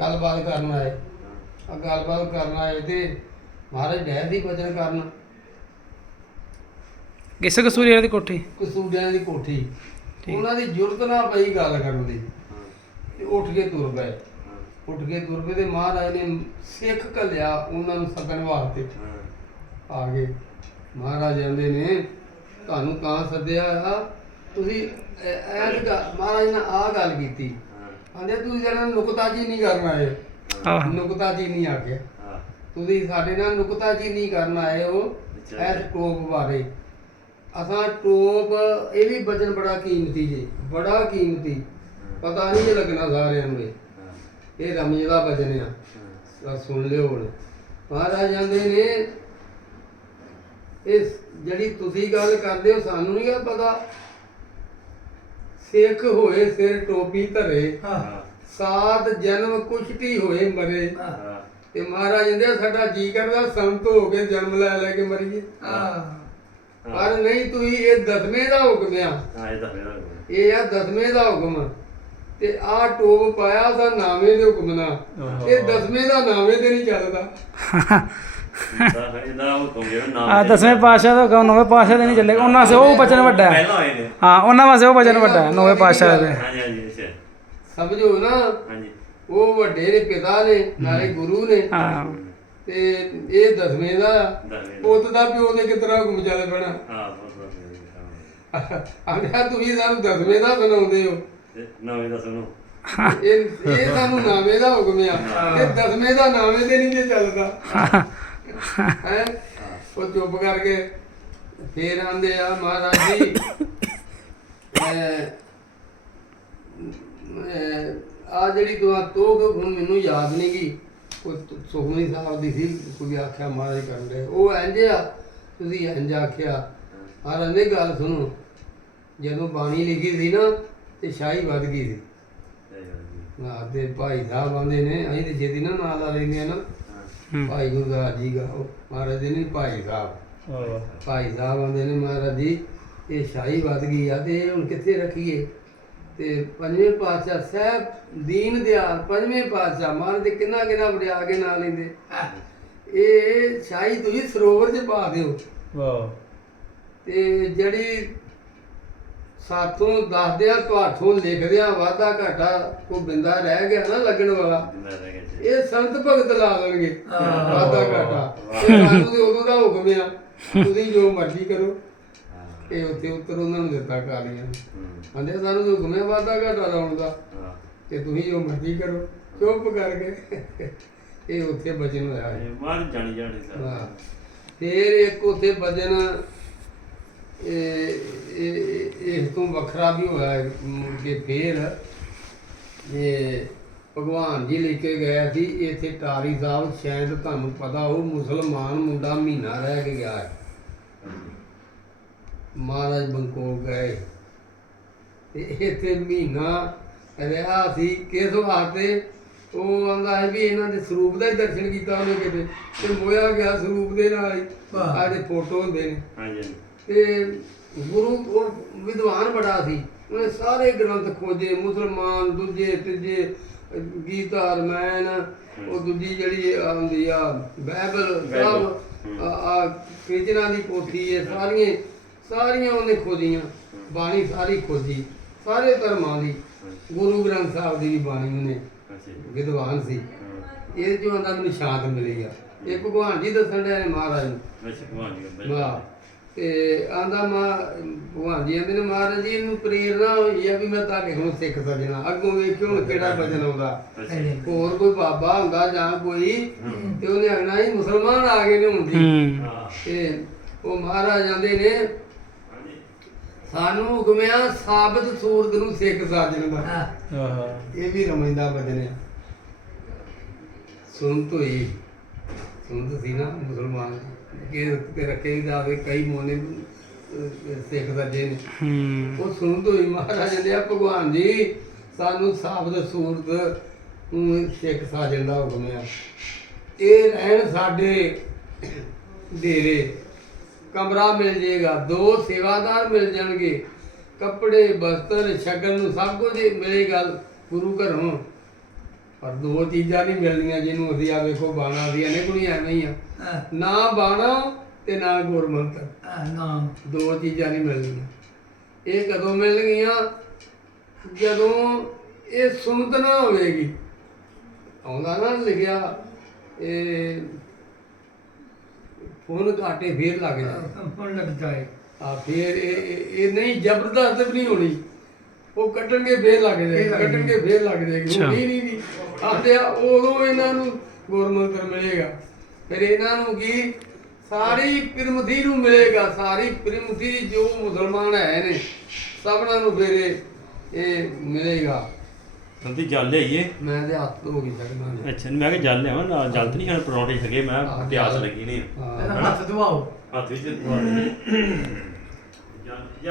ਗੱਲਬਾਤ ਕਰਨ ਆਏ। ਆ ਗੱਲਬਾਤ ਕਰਨ ਆਏ ਤੇ ਮਹਾਰਾਜ ਡੈ ਦੀ ਬਚਨ ਕਰਨ। ਕਿਸ ਕਸੂਰੀ ਵਾਲੀ ਦੀ ਕੋਠੀ? ਕਸੂਰਿਆਂ ਦੀ ਕੋਠੀ। ਠੀਕ। ਉਹਨਾਂ ਦੀ ਜੁਰਤ ਨਾ ਪਈ ਗੱਲ ਕਰਨ ਦੀ। ਤੇ ਉੱਠ ਕੇ ਤੁਰ ਪਏ। ਉੱਠ ਕੇ ਤੁਰ ਪਏ ਤੇ ਮਹਾਰਾਜ ਨੇ ਸਿੱਖ ਘੱਲਿਆ ਉਹਨਾਂ ਨੂੰ ਸੱਦਣ ਵਾਸਤੇ। ਆ ਗਏ। ਮਹਾਰਾਜ ਕਹਿੰਦੇ ਨੇ ਤੁਹਾਨੂੰ ਕਾਂ ਸੱਦਿਆ ਆ। ਤੁਸੀਂ ਐਸ ਮਹਾਰਾਜ ਨੇ ਆ ਗੱਲ ਕੀਤੀ। ਕਹਿੰਦੇ ਤੁਸੀਂ ਜਿਹੜਾ ਨੁਕਤਾਜੀ ਨਹੀਂ ਕਰਨਾ ਆਏ। ਆਹ। ਨੁਕਤਾਜੀ ਨਹੀਂ ਆ ਗਿਆ। ਤੁਸੀਂ ਸਾਡੇ ਨਾਲ ਨੁਕਤਾਜੀ ਨਹੀਂ ਕਰਨ ਆਏ ਹੋ ਅੱਛਾ। ਐਸ ਟੋਪ ਬਾਰੇ। ਅਸਾਂ ਟੋਪ ਇਹ ਵੀ ਵਜਨ ਬੜਾ ਕੀਮਤੀ ਜੀ ਬੜਾ ਕੀਮਤੀ। ਪਤਾ ਨਹੀਂ ਲੱਗਣਾ ਸਾਰਿਆਂ ਨੂੰ ਇਹ। ਇਹ ਰਮਜ ਦਾ ਵਜਨ ਆ। ਆਹ ਸੁਣ ਲਿਓ ਹੁਣ। ਮਹਾਰਾਜ ਜਾਂਦੇ ਨੇ ਇਸ ਜਿਹੜੀ ਤੁਸੀਂ ਗੱਲ ਕਰਦੇ ਹੋ ਸਾਨੂੰ ਨਹੀਂ ਗਾ ਪਤਾ। ਸਿੱਖ ਹੋਏ ਸਿਰ ਟੋਪੀ ਧਰੇ। ਸਾਤ ਜਨਮ ਕੁਸ਼ਤੀ ਹੋਏ ਮਰੇ। ਤੇ ਮਹਾਰਾਜ ਕਹਿੰਦੇ ਸਾਡਾ ਜੀ ਕਰਦਾ ਸੰਤ ਹੋ ਕੇ ਜਨਮ ਲੈ ਲੈ ਕੇ ਮਰੀਏ। ਪਰ ਨਹੀਂ ਤੁਸੀਂ ਇਹ ਦਸਵੇਂ ਦਾ ਹੁਕਮ ਆ। ਇਹ ਆ। ਦਸਵੇਂ ਦਾ ਹੁਕਮ। ਤੇ ਆ ਟੋਪ ਪਾਇਆ ਸਾ ਨਾਵੇਂ ਦੇ ਹੁਕਮ ਨਾਲ। ਇਹ ਦਸਵੇਂ ਦਾ ਨਾਵੇਂ ਤੇ ਨਹੀਂ ਚੱਲਦਾ। ਆ ਦਸਵੇਂ ਪਾਤਸ਼ਾਹ ਦਾ ਹੁਕਮ ਨੌਵੇਂ ਪਾਤਸ਼ਾਹ ਦੇ ਨਹੀਂ ਚੱਲੇਗਾ ਉਹਨਾਂ ਸੇ ਉਹ ਬਚਨ ਵੱਡਾ ਹੈ। ਪਹਿਲਾਂ ਹੋਏ ਨੇ। ਹਾਂ ਉਹਨਾਂ ਵਾਸਤੇ ਉਹ ਬਚਨ ਵੱਡਾ ਹੈ ਨੌਵੇਂ ਪਾਤਸ਼ਾਹ ਦੇ। ਹਾਂਜੀ ਹਾਂਜੀ ਅੱਛਾ। ਸਮਝੋ ਨਾ ਹਾਂਜੀ। ਉਹ ਵੱਡੇ ਨੇ ਪਿਤਾ ਨੇ ਨਾਲੇ ਗੁਰੂ ਨੇ। ਹਾਂ। ਤੇ ਇਹ ਦਸਵੇਂ ਦਾ ਦਾ। ਪੁੱਤ ਦਾ ਪਿਓ ਨੇ ਕਿਤਨਾ ਹੁਕਮ ਚੱਲ ਪੈਣਾ? ਹਾਂ ਬਹੁਤ ਬਹੁਤ ਆਂਦਾ ਤੁਸੀਂ ਸਾਨੂੰ ਦਸਵੇਂ ਦਾ ਬਣਾਉਂਦੇ ਹੋ। ਨਵੇਂ ਦਾ ਸੁਣੋ। ਇਹ ਇਹ ਸਾਨੂੰ ਨਾਵੇਂ ਦਾ ਹੁਕਮ ਆ। ਇਹ ਦਸਵੇਂ ਦਾ ਨਾਵੇਂ ਤੇ ਨਹੀਂ ਜੇ ਚੱਲਦਾ। ਹੈ। ਉਹ ਚੁੱਪ ਕਰਕੇ ਫੇਰ ਆਂਦੇ ਆ ਮਹਾਰਾਜ ਜੀ ਆ ਜਿਹੜੀ ਦੁਆ ਤੋਗ ਹੁਣ ਮੈਨੂੰ ਯਾਦ ਨਹੀਂ ਗਈ ਉਹ ਸੁਖਮਨੀ ਸਾਹਿਬ ਦੀ ਸੀ ਕੋਈ ਆਖਿਆ ਮਹਾਰਾਜ ਕਰਨ ਦੇ। ਉਹ ਇੰਜ ਆ ਤੁਸੀਂ ਇੰਜ ਆਖਿਆ। ਆ ਰੰਦੇ ਗੱਲ ਸੁਣੋ। ਜਦੋਂ ਬਾਣੀ ਲਿਖੀ ਸੀ ਨਾ ਤੇ ਸ਼ਾਹੀ ਵੱਧ ਗਈ ਸੀ। ਨਾ ਤੇ ਭਾਈ ਸਾਹਿਬ ਆਂਦੇ ਨੇ ਅਸੀਂ ਤੇ ਜਿਹਦੀ ਨਾ ਨਾਂ ਲਾ ਲੈਂਦੇ ਆ ਨਾ। ਭਾਈ ਗੁਰਦਾਸ ਜੀ ਗਾ ਉਹ ਮਹਾਰਾਜ ਦੇ ਨੇ ਭਾਈ ਸਾਹਿਬ। ਭਾਈ ਸਾਹਿਬ ਆਂਦੇ ਨੇ ਮਹਾਰਾਜ ਜੀ ਇਹ ਸ਼ਾਹੀ ਵੱਧ ਗਈ ਆ ਤੇ ਇਹ ਹੁਣ ਕਿੱਥੇ ਰੱਖੀਏ? ਤੇ ਪੰਜਵੇਂ ਪਾਤਸ਼ਾਹ ਸਾਹਿਬ ਦੀਨ ਦਿਆਲ ਪੰਜਵੇਂ ਪਾਤਸ਼ਾਹ ਮਹਾਰਾਜ ਦੇ ਕਿੰਨਾ ਕਿੰਨਾ ਵਡਿਆ ਕੇ ਨਾਂ ਲੈਂਦੇ। ਇਹ ਸ਼ਾਹੀ ਤੁਸੀਂ ਸਰੋਵਰ 'ਚ ਪਾ ਦਿਓ। ਵਾਹ। ਤੇ ਜਿਹੜੀ ਸਾਥੋਂ ਦੱਸਦਿਆਂ ਤੁਹਾਥੋਂ ਲਿਖਦਿਆਂ ਵਾਧਾ ਘਾਟਾ ਕੋ ਬਿੰਦਾ ਰਹਿ ਗਿਆ ਨਾ ਲੱਗਣ ਵਾਲਾ। ਇਹ ਸੰਤ ਭਗਤ ਲਾ ਦੇਣਗੇ ਵਾਧਾ ਘਾਟਾ। ਇਹ ਸਾਨੂੰ ਤੇ ਉਦੋਂ ਦਾ ਹੁਕਮ ਆ ਤੁਸੀਂ ਜੋ ਮਰਜ਼ੀ ਕਰੋ। ਇਹ ਉੱਥੇ ਉੱਤਰ ਉਹਨਾਂ ਨੂੰ ਦਿੱਤਾ ਕਾਲੀਆਂ ਕਹਿੰਦੇ ਸਾਨੂੰ ਤੇ ਹੁਕਮ ਆ ਵਾਧਾ ਘਾਟਾ ਲਾਉਣ ਦਾ। ਤੇ ਤੁਸੀਂ ਜੋ ਮਰਜ਼ੀ ਕਰੋ ਚੁੱਪ ਕਰਕੇ। ਇਹ ਉੱਥੇ ਬਚਨ ਹੋਇਆ। ਹੈ ਇਹ ਬਾਹਰ ਜਾਣੀ ਜਾਣੀ ਸਰ ਫਿਰ ਇੱਕ ਉੱਥੇ ਭਜਨ ਇਹ ਇਹ ਇਹ ਤੋਂ ਵੱਖਰਾ ਵੀ ਹੋਇਆ ਕੇ ਫੇਰ ਇਹ ਭਗਵਾਨ ਜੀ ਲੈ ਕੇ ਗਿਆ ਸੀ ਇੱਥੇ ਟਾਰੀ ਸਾਹਿਬ ਸ਼ਾਇਦ ਤੁਹਾਨੂੰ ਪਤਾ ਉਹ ਮੁਸਲਮਾਨ ਮੁੰਡਾ ਮਹੀਨਾ ਰਹਿ ਕੇ ਗਿਆ ਹੈ। ਮਹਾਰਾਜ ਬੰਕੋਕ ਗਏ। ਤੇ ਇੱਥੇ ਮਹੀਨਾ ਰਿਹਾ ਸੀ ਕਿਸ ਵਾਸਤੇ? ਉਹ ਆਂਦਾ ਹੈ ਵੀ ਇਹਨਾਂ ਦੇ ਸਰੂਪ ਦਾ ਹੀ ਦਰਸ਼ਨ ਕੀਤਾ ਉਹਨੇ ਕਿਤੇ ਤੇ ਮੋਇਆ ਗਿਆ ਸਰੂਪ ਦੇ ਨਾਲ ਹੀ। ਆਹ ਦੇ ਫੋਟੋ ਹੁੰਦੇ ਨੇ। ਹਾਂਜੀ। ਤੇ ਗੁਰੂ ਉਹ ਵਿਦਵਾਨ ਬੜਾ ਸੀ। ਉਹਨੇ ਸਾਰੇ ਗ੍ਰੰਥ ਖੋਜੇ ਮੁਸਲਮਾਨ ਦੂਜੇ ਤੀਜੇ ਗੀਤਾ ਰਮਾਇਣ ਉਹ ਦੂਜੀ ਜਿਹੜੀ ਆਉਂਦੀ ਆ ਬਾਈਬਲ ਸਭ ਆ ਕ੍ਰਿਸਚਨਾਂ ਦੀ ਪੋਥੀ ਹੈ ਸਾਰੀਆਂ ਸਾਰੀਆਂ ਉਹਨੇ ਖੋਜੀਆਂ। ਬਾਣੀ ਸਾਰੀ ਖੋਜੀ ਸਾਰੇ ਧਰਮਾਂ ਦੀ। ਗੁਰੂ ਗ੍ਰੰਥ ਸਾਹਿਬ ਦੀ ਵੀ ਬਾਣੀ ਉਹਨੇ। ਵਿਦਵਾਨ ਸੀ। ਇਹ ਜੋ ਆਂਦਾ ਮੈਨੂੰ ਸ਼ਾਂਤ ਮਿਲੀ ਆ। ਇਹ ਭਗਵਾਨ ਜੀ ਦੱਸਣ ਦੇ ਮਹਾਰਾਜ ਨੂੰ। ਅੱਛਾ ਭਗਵਾਨ ਜੀ ਵਾਹ। ਤੇ ਆਂਦਾ ਮਾ ਭਗਵਾਨ ਜੀ ਕਹਿੰਦੇ ਨੇ ਮਹਾਰਾਜ ਜੀ ਇਹਨੂੰ ਪ੍ਰੇਰਣਾ ਹੋਈ ਆ ਵੀ ਮੈਂ ਤੁਹਾਡੇ ਕੋਲੋਂ ਸਿੱਖ ਸਜਣਾ। ਅੱਗੋਂ ਵੇਖਿਓ ਹੁਣ ਕਿਹੜਾ ਭਜਨ ਆਉਂਦਾ। ਹੋਰ ਕੋਈ ਬਾਬਾ ਹੁੰਦਾ ਜਾਂ ਕੋਈ ਤੇ ਉਹਨੇ ਆਖਣਾ ਹੀ ਮੁਸਲਮਾਨ ਆ ਗਏ ਨੇ ਹੁਣ ਜੀ। ਹੂੰ। ਹਾਂ ਤੇ ਉਹ ਮਹਾਰਾਜ ਆਂਦੇ ਨੇ ਸਾਨੂੰ ਹੁਕਮਿਆ ਸਾਬਤ ਸੂਰਤ ਨੂੰ ਸਿੱਖ ਸਾਜਣ ਦਾ। ਆਹ। ਇਹ ਵੀ ਰਮੈਂਦਾ ਬਜਨ ਆ ਸੁਣਤ ਹੋਈ। ਸੁਣਤ ਸੀ ਨਾ ਮੁਸਲਮਾਨ ਕਿ ਤੇ ਰੱਖੇ ਜਾਵੇ ਕਈ ਮੋਨੇ ਸਿੱਖ ਸੱਜੇ ਨੇ। ਹੂੰ। ਉਹ ਸੁਣਤ ਹੋਈ ਮਹਾਰਾਜ ਨੇ ਆ ਭਗਵਾਨ ਜੀ ਸਾਨੂੰ ਸਾਬਤ ਸੂਰਤ ਸਿੱਖ ਸਾਜਣ ਦਾ ਹੁਕਮ ਆ। ਇਹ ਰਹਿਣ ਸਾਡੇ ਡੇਰੇ ਕਮਰਾ ਮਿਲ ਜੇਗਾ ਦੋ ਸੇਵਾਦਾਰ ਮਿਲ ਜਾਣਗੇ। ਕੱਪੜੇ ਬਸਤਰ ਸ਼ਗਨ ਨੂੰ ਸਭ ਕੁਝ ਮਿਲੇਗਾ ਗੁਰੂ ਘਰੋਂ। ਪਰ ਦੋ ਚੀਜ਼ਾਂ ਨਹੀਂ ਮਿਲਣੀਆਂ ਜਿਹਨੂੰ ਅਸੀਂ ਆ ਵੇਖੋ ਬਾਣਾ ਦੀ ਇਹਨੇ ਕੋਈ ਐਵੇਂ ਹੀ ਆ। ਹਾਂ, ਨਾ ਬਾਣਾ ਤੇ ਨਾ ਗੁਰਮੰਤਰ। ਹਾਂ, ਨਾਮ ਦੋ ਚੀਜ਼ਾਂ ਨਹੀਂ ਮਿਲਣੀਆਂ ਇਹ ਕਦੋਂ ਮਿਲਣਗੀਆਂ? ਜਦੋਂ ਇਹ ਸੁਣਤ ਨਾ ਹੋਵੇਗੀ। ਆਉਂਦਾ ਨਾ ਲਿਖਿਆ ਇਹ ਫੋਨ ਘਾਟੇ ਫੇਰ ਲੱਗ ਜਾਏ। ਹੁਣ ਲੱਗ ਜਾਏ। ਆ ਫੇਰ ਇਹ ਇਹ- ਨਹੀਂ ਜ਼ਬਰਦਸਤ ਨਹੀਂ ਹੋਣੀ। ਉਹ ਕੱਟਣਗੇ ਫੇਰ ਲੱਗ ਜਾਏ ਫੇਰ ਲੱਗ ਜਾਏ। ਕੱਟਣਗੇ ਫੇਰ ਲੱਗ ਜਾਏਗੀ। ਅੱਛਾ। ਹੋਣੀ ਨਹੀਂ ਨਹੀਂ ਆਂਦੇ ਆ ਉਦੋਂ ਇਹਨਾਂ ਨੂੰ ਗੁਰਮੰਤਰ ਮਿਲੇਗਾ। ਫਿਰ ਇਹਨਾਂ ਨੂੰ ਕੀ? ਸਾਰੀ ਪਿਰਮਤੀ ਨੂੰ ਮਿਲੇਗਾ। ਸਾਰੀ ਪਿਰਮਤੀ ਜੋ ਮੁਸਲਮਾਨ ਹੈ ਨੇ ਸਭਨਾਂ ਨੂੰ ਫਿਰ ਇਹ- ਮਿਲੇਗਾ। ਸੰਤੀ ਜਲ ਲਿਆਈਏ। ਮੈਂ ਤੇ ਹੱਥ ਧੋ ਕੇ ਸਕਦਾ ਅੱਛਾ ਮੈਂ ਕਿਹਾ ਜਲ ਲਿਆਵਾਂ ਨਾਲ ਜਲ ਤਾਂ ਨਹੀਂ ਖਾਣ ਪਰੌਂਠੇ ਛਕੇ ਮੈਂ ਹਾਂ, ਪਿਆਸ। ਲੱਗੀ ਨਹੀਂ। ਹਾਂ। ਹੱਥ ਧਵਾਓ। ਹੱਥ ਵਿੱਚ ਦੇ।